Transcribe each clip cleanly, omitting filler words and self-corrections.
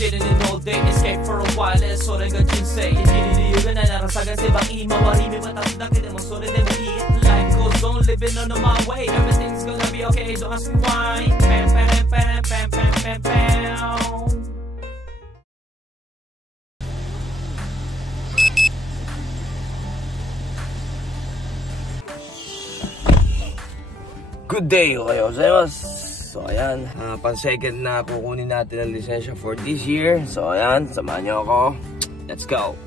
sitting in all day, escape for a while, so they got you say. Hindi na narasagan si baki, mawarimi matapos na mo, so they will eat. Life goes on, living on my way, everything's gonna be okay, don't ask me why. Pam, pam, pam, pam, pam, pam, pam. Good day, okay, so ayan, pang-second na kukunin natin ang lisensya for this year. So ayan, samahan nyo ako. Let's go!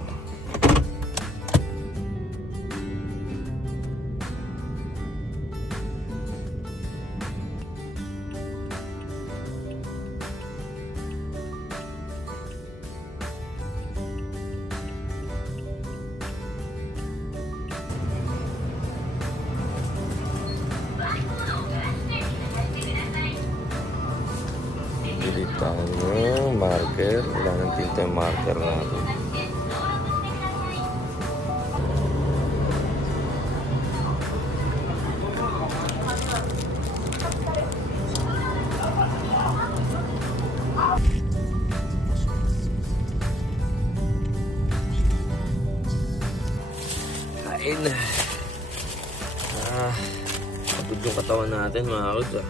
Bili tayo marker. Kailangan tinta yung marker natin. Kain. Pagod yung katawan natin, mga kads.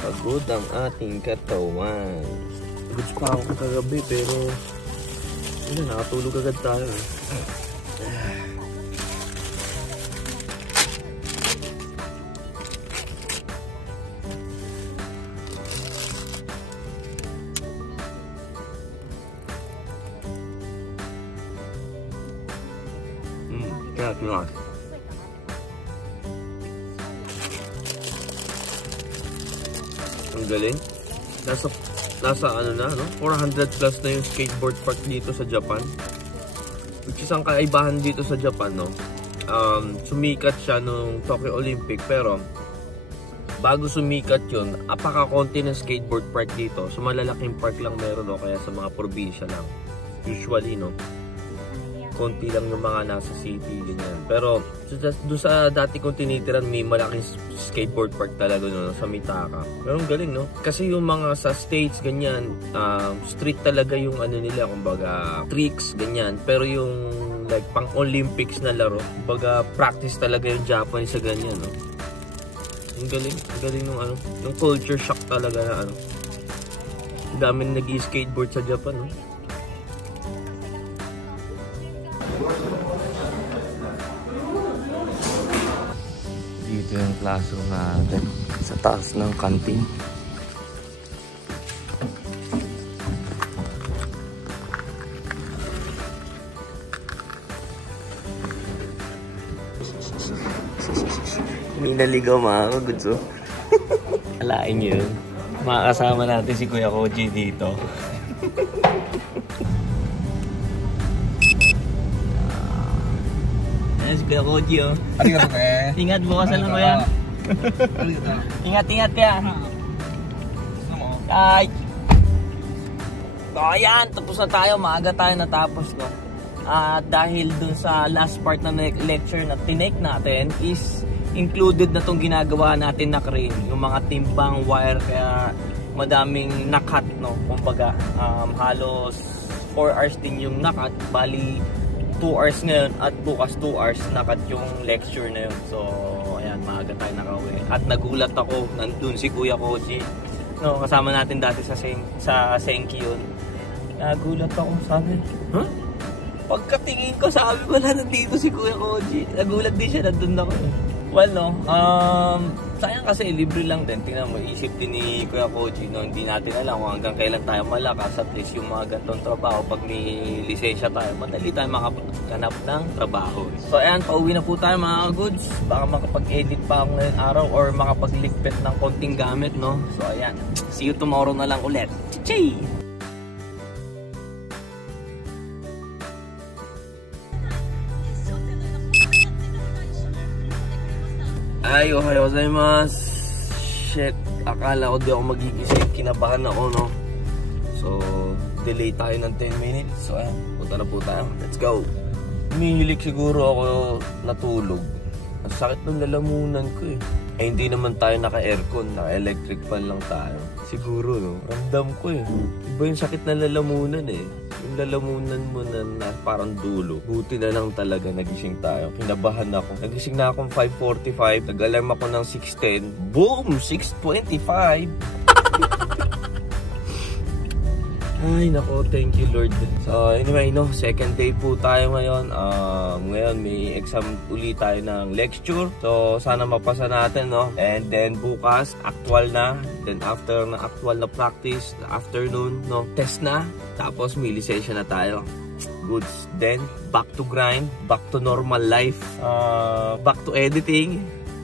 Pagod ang ating katawan. Pagod pa ako kagabi pero nakatulog agad tayo. Kaya kinuha. Ang galing. Nasa ano na, no? 400 plus na yung skateboard park dito sa Japan. Which is ang kaibahan dito sa Japan, no? Sumikat siya nung Tokyo Olympic, pero bago sumikat yun, apaka-konti ng skateboard park dito. So malalaking park lang meron, no? Kaya sa mga probinsya lang. Usually, no? Konti lang yung mga nasa city, ganyan. Pero doon sa dati kong tinitiran, may malaking skateboard park talaga, no, sa Mitaka. Pero ang galing, no? Kasi yung mga sa States, ganyan, street talaga yung ano nila, kumbaga tricks, ganyan. Pero yung like pang Olympics na laro, kumbaga practice talaga yung Japanese sa ganyan, no? Ang galing nung ano, yung culture shock talaga na ano. Ang daming nag-i-skateboard sa Japan, no? Dito yung classroom natin sa taas ng canteen. May naligaw, mga kaguds. Alain nyo yun. Makakasama natin si Kuya Koji dito. Si Kuya Koji, oh. Ingat, bukas lang, Kuya. Ingat ya. Ay. So ayan, tapos na tayo. Maaga tayo natapos, no? At dahil dun sa last part ng lecture na tinake natin is included na tong ginagawa natin na crane. Yung mga timbang, wire, kaya madaming nakat, no? Kumbaga, halos 4 hours din yung nakat. Bali 2 hours ngayon at bukas 2 hours nakat yung lecture na yun. So ayan, maaga tayo nakauwi. At nagulat ako, nandun si Kuya Koji, no, kasama natin dati sa Senki yun. Nagulat ako, sabi, huh? Pagkatingin ko, sabi ko na nandito si Kuya Koji. Nagulat din siya, nandun ako. Well, no, sayang kasi libre lang din. Tingnan mo, isip din ni Kuya Koji, no, hindi natin alam kung hanggang kailan tayo malakas. At least yung mga gantong trabaho, pag may lisensya tayo, madali tayo makapaghanap ng trabaho. So ayan, pauwi na po tayo, mga goods. Baka makapag-edit pa ako ngayong araw or makapagligpit ng konting gamit, no. So ayan, see you tomorrow na lang ulit. Chichi! Ay, ohayo gozaimasu. Shit, akala ko di ako magigising. Kinabahan ako, no? So, delay tayo ng 10 minutes. So, ayan, punta na po tayo. Let's go. Umihilig siguro ako natulog. Ang sakit ng lalamunan ko eh. Eh hindi naman tayo naka-aircon, naka-electric fan lang tayo. Siguro no, ramdam ko eh. Iba yung sakit ng lalamunan eh. Yung lalamunan mo na parang dulo. Buti na lang talaga nagising tayo. Kinabahan ako. Nagising na akong 5:45. Nag-alarm ako ng 6:10. Boom! 6:25! Ay nako, thank you Lord. So anyway no, second day po tayo ngayon. Ngayon may exam uli tayo ng lecture. So sana mapasa natin no. And then bukas actual na. Then after na actual na practice, afternoon no, test na. Tapos may session na tayo. Goods. Then back to grind, back to normal life, back to editing.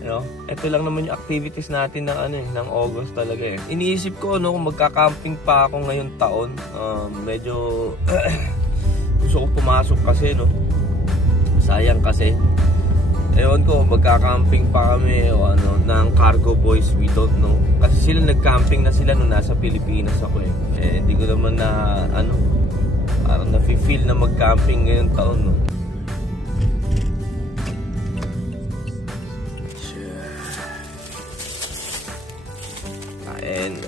You know, ito lang naman yung activities natin ng ng August talaga eh. Iniisip ko no kung magka-camping pa ako ngayong taon. Medyo gusto ko pumasok kasi no. Sayang kasi. Ewan ko magka-camping pa kami o ano ng Cargo Boys, we don't know. Kasi sila nag-camping na sila nung nasa Pilipinas ako eh. Hindi ko naman na parang na-feel na mag-camping ngayong taon no. And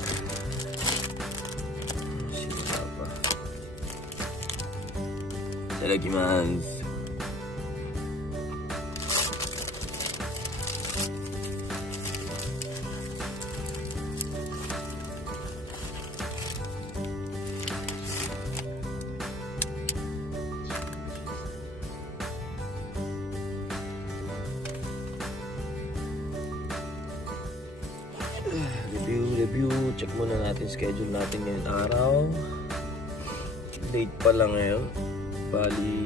itadakimasu. Review, check muna natin schedule natin ngayong araw. Date pa lang ngayon. Bali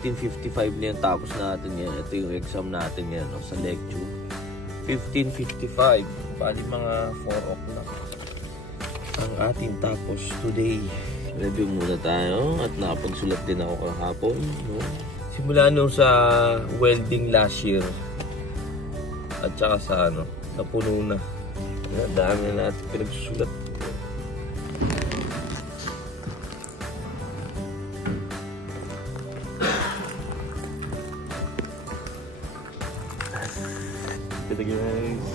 15:55 na yan, tapos natin yan. Ito yung exam natin yan no, sa lecture. 15:55, bali mga 4 o'clock ang ating tapos today. Review muna tayo at nakapagsulat din ako kahapon no? Simula nung sa welding last year at saka sa napuno na. Dami na natin pinagsusulat. Kita guys.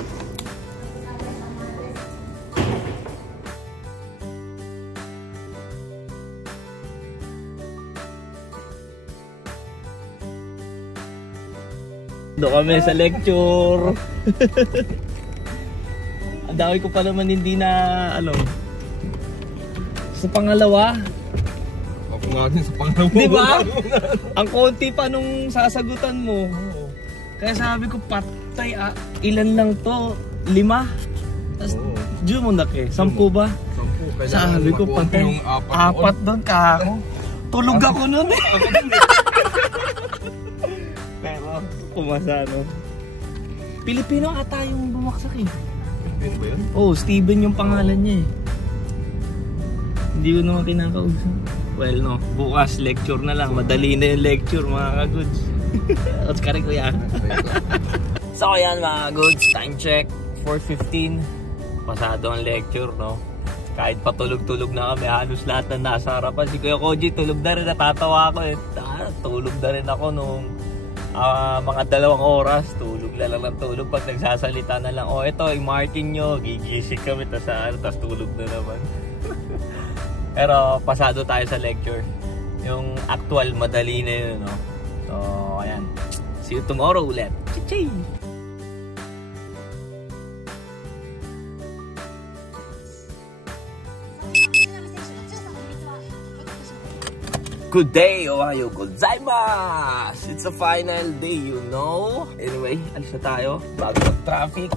Doon kami sa lecture. Ang dami ko pa naman hindi na sa pangalawa. Ako nga din sa pangalawa. Diba? Ang konti pa nung sasagutan mo. Kaya sabi ko patay ilan lang to? 5? Tapos Jumundake, 10 ba? 10. Sabi ko patay 4 doon kako. Tulog ako nun eh. Pero pumasa no. Pilipino ata yung bumaksak eh. Steven ba yun? Oh, Steven yung pangalan niya eh. Hindi ko naman kinakausap. Well no, bukas lecture na lang. Madali na yung lecture mga ka-goods. What's kari kuya? So ayan mga goods, time check 4:15. Pasado ang lecture no. Kahit patulog-tulog na kami, halos lahat na nasa harapan. Si Kuya Koji tulog na rin, natatawa ako eh. Tulog na rin ako nung mga 2 oras. Tulog na lang ng tulog pag nagsasalita na lang. Oh ito yung Martin nyo, gigising kami tas tulog na naman. Pero pasado tayo sa lecture. Yung actual madali na yun no. So ayan, see you tomorrow ulit. Chichi! Good day, Ohayo gozaimasu! It's a final day, you know? Anyway, alis na tayo. Bago mag-traffic.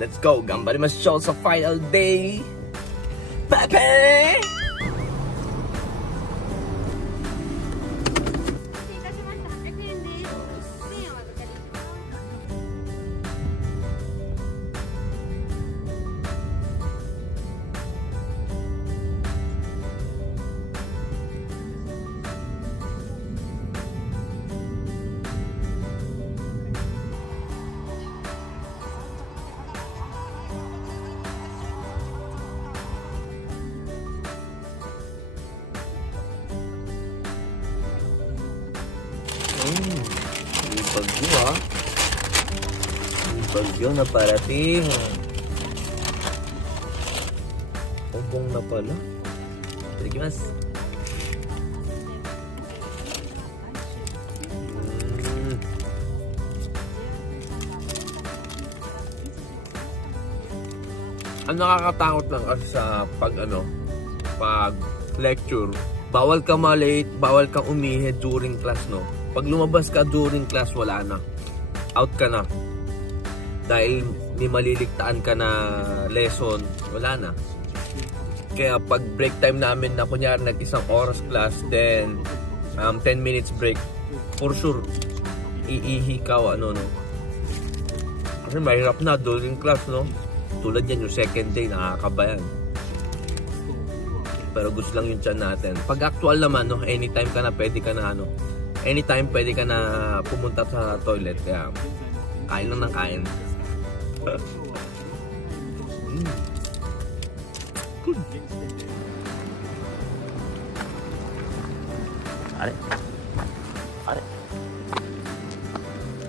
Let's go! Gambarimasu sa final day! Pepe! bagyo ha. May bagyo na parating. Ubong na pala. Terigimasu. Ang nakakatakot lang kasi sa pag lecture, bawal ka ma-late, bawal kang umihi during class, no? Pag lumabas ka during class, wala na. Out ka na. Dahil may maliligtaan ka na lesson, wala na. Kaya pag break time namin na kunyari nag-isang oras class, then 10 minutes break, for sure, iihi ka o ano, no? Kasi mahirap na during class, no? Tulad yan yung second day, nakakabayan. Pero gusto lang yung tiyan natin. Pag actual naman, no, anytime ka na pwede ka na anytime pwede ka na pumunta sa toilet. Kaya kain lang ng kain. Good. Are.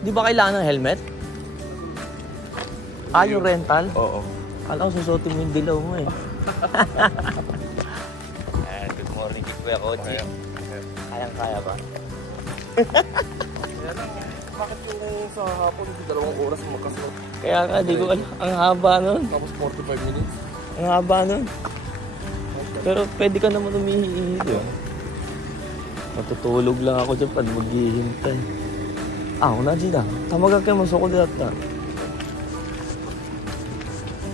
Di ba kailangan ng helmet? Yung rental? Oo. Kala ko susutin mo yung dilaw mo eh. Good morning, Kuya Koji. Kayang-kaya ba? Kaya lang, bakit yung sa hapon, 2 oras magkasunod? Kaya nga, di ko alam. Ang haba nun. Tapos 45 minutes. Ang haba nun. Pero pwede ka naman umihi, di ba? Matutulog lang ako dyan pag maghihintay. Unaji da. Tamagake mo soko de datta.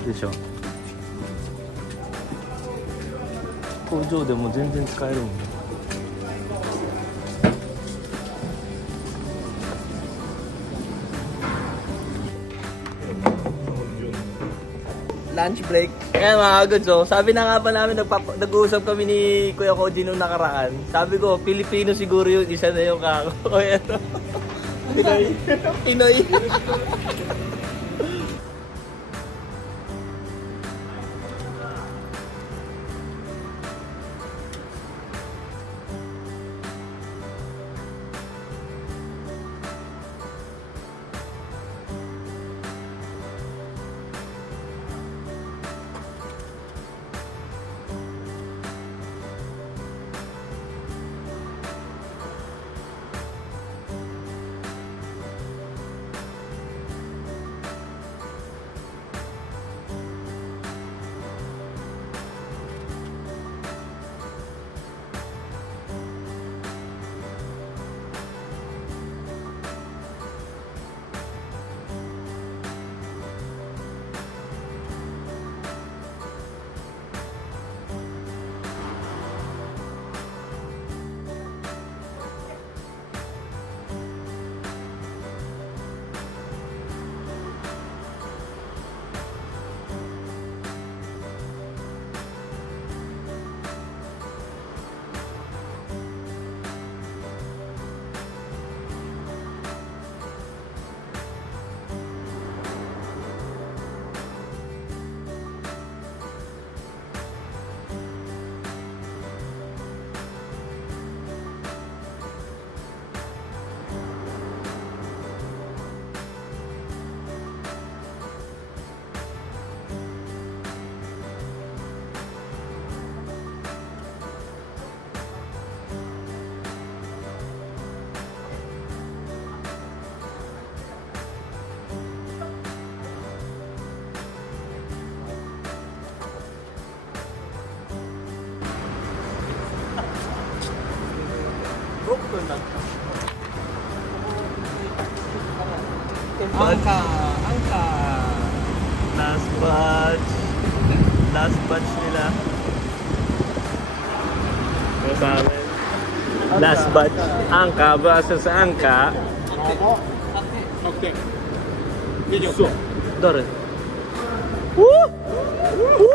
でしょ。工場でも全然使えるもんね。Lunch break. Kaya mga kagods, sabi na nga pa namin, nag-uusap kami ni Kuya Koji nung nakaraan. Sabi ko, Pilipino siguro yun, isa na yung kako. Pinoy. Pinoy. Angka. Last batch nila. Last batch. Angka versus Angka. Okay. Video. Dore. Woo! Woo!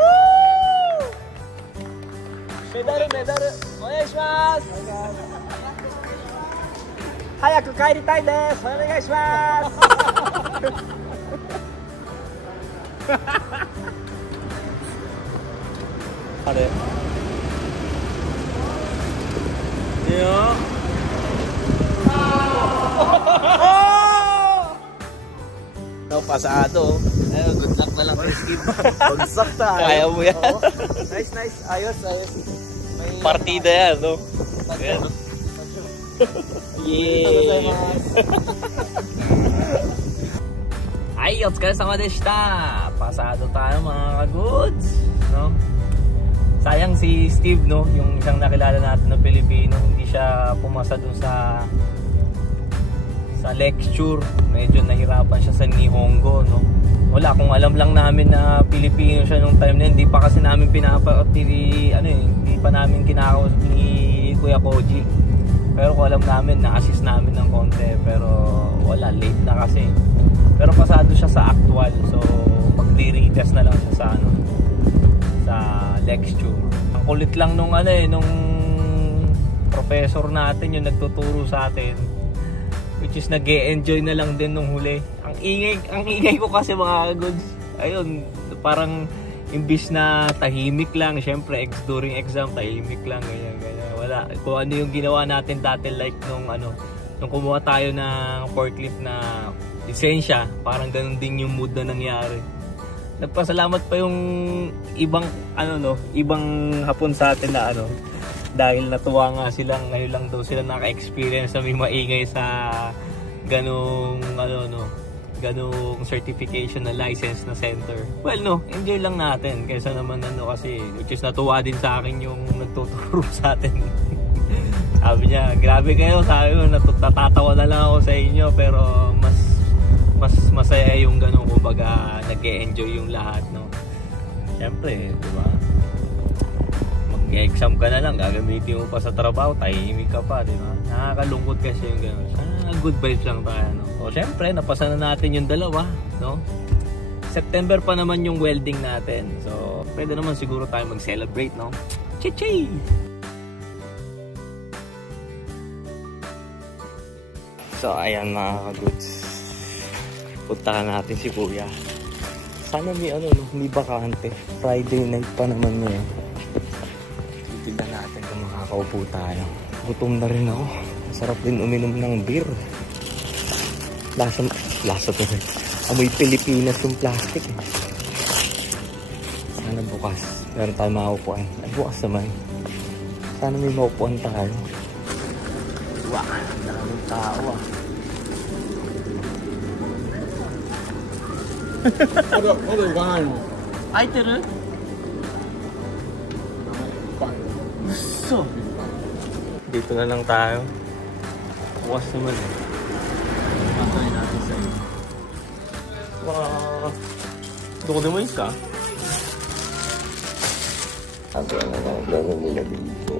Medaru. Onegaishimasu. 早く帰りたいです。お願いします。あれ。いいよ。pasado. Ayun, good luck na lang kay Steve. Bagsak tayo. Kaya mo yan. Oo. Nice. Ayos. May Partida yan, no? Ayan, no? Yeah! Ay, otsukare-sama deshita! Pasado tayo mga ka-goods, no? Sayang si Steve, no? Yung isang nakilala natin na Pilipino, hindi siya pumasa dun sa lecture. Medyo nahirapan siya sa Nihongo, no? Wala, kung alam lang namin na Pilipino siya nung time na yun, hindi pa kasi namin hindi pa namin kinakausap ni Kuya Koji. Pero kung alam namin, na-assist namin ng konti, pero wala, late na kasi. Pero pasado siya sa actual, so magre-retest na lang siya sa lecture. Ang kulit lang nung nung professor natin yung nagtuturo sa atin, which is nag-e-enjoy na lang din nung huli. Ang ingay ko kasi mga goods. Ayun, parang imbis na tahimik lang, syempre during exam tahimik lang, ganyan. Wala. Kung ano yung ginawa natin dati, like nung kumuha tayo ng forklift na lisensya, parang ganun din yung mood na nangyari. Nagpasalamat pa yung ibang ibang hapon sa atin na dahil natuwa nga silang ngayon lang daw sila naka-experience na may maingay sa ganung certification na license na center. Well, no, enjoy lang natin kaysa naman kasi which is natuwa din sa akin yung nagtuturo sa atin. Sabi niya, grabe kayo, sabi ko, natatawa na lang ako sa inyo, pero mas masaya yung ganun, kumbaga nag-e-enjoy yung lahat, no. Siyempre, di ba? Mag-exam ka na lang, gagamitin mo pa sa trabaho, tahimik ka pa, di ba? Nakakalungkot kasi yung gano'n. Good vibes lang tayo, no? So, syempre, napasa na natin yung dalawa, no? September pa naman yung welding natin. So, pwede naman siguro tayo mag-celebrate, no? Chichi! So, ayan mga ka-goods. Puntahan natin si Kuya. Sana may bakante. Friday night pa naman ngayon. Titignan natin kung makakaupo tayo. Gutom na rin ako. Sarap din uminom ng beer. Lasa to rin. Amoy Pilipinas yung plastic eh. Sana bukas meron tayo makaupuan. Ay, bukas naman. Sana may maupuan tayo. Wow, daming tao ah. Aiteru? Gusto. Dito na lang tayo. Bukas naman eh. Matay natin sa iyo. Wow. Doko de mo ka? Ako na lang gawin nila dito.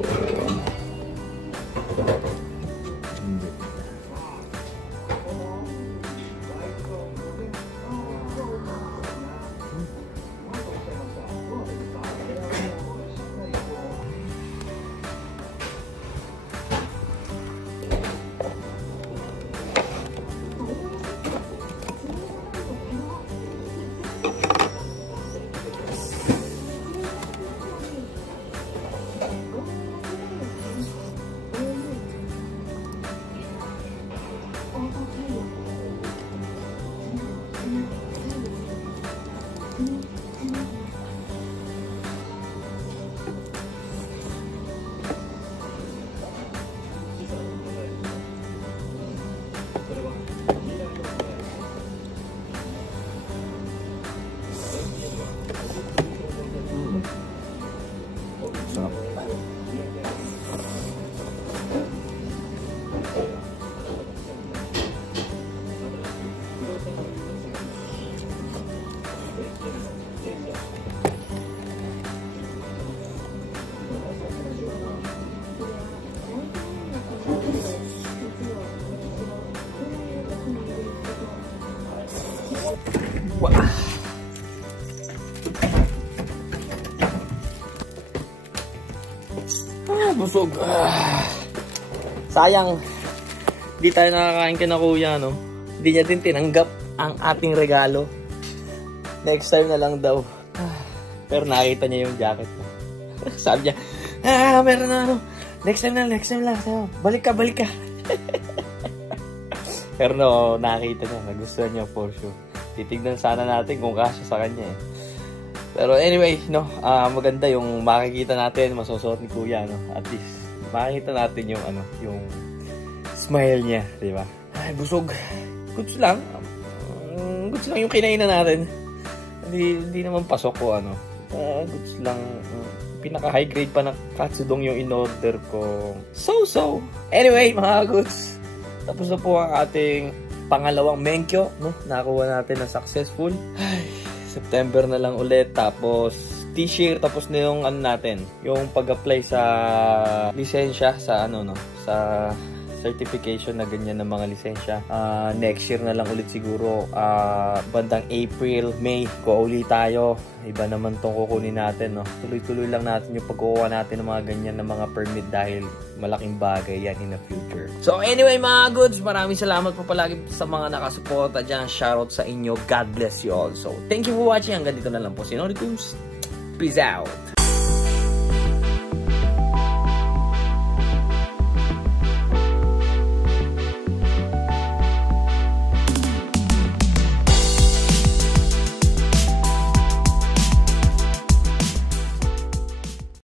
Busog. Sayang. Hindi tayo nakakain kina Kuya, no? Hindi niya din tinanggap ang ating regalo. Next time na lang daw. Pero nakita niya yung jacket ko. Sabi niya, meron na next time lang. Balik ka. Pero no, nakita niya. Nagustuhan niya for sure. Titignan sana natin kung kasya sa kanya eh. Pero anyway, no, maganda yung makikita natin, masusuot ni Kuya, no. At least makikita natin yung yung smile niya, di ba? Ay, busog. Goods lang. Goods lang yung kinainan natin. Hindi naman pasok ko goods lang. Pinaka-high grade pa na katsudong yung in-order ko. So. Anyway, mga goods. Tapos na po ang ating pangalawang menkyo, no? Nakakuha natin na successful. Ay, September na lang ulit. Tapos T-shirt, tapos na yung natin, yung pag-apply sa lisensya sa sa certification na ganyan ng mga lisensya. Next year na lang ulit siguro, bandang April, May, uli tayo. Iba naman tong kukunin natin, no? Tuloy-tuloy lang natin yung pagkukuha natin ng mga ganyan ng mga permit dahil malaking bagay yan in the future. So anyway mga goods, maraming salamat po palagi sa mga nakasuporta dyan. Shoutout sa inyo. God bless you all. So thank you for watching. Hanggang dito na lang po si Noricus. Peace out.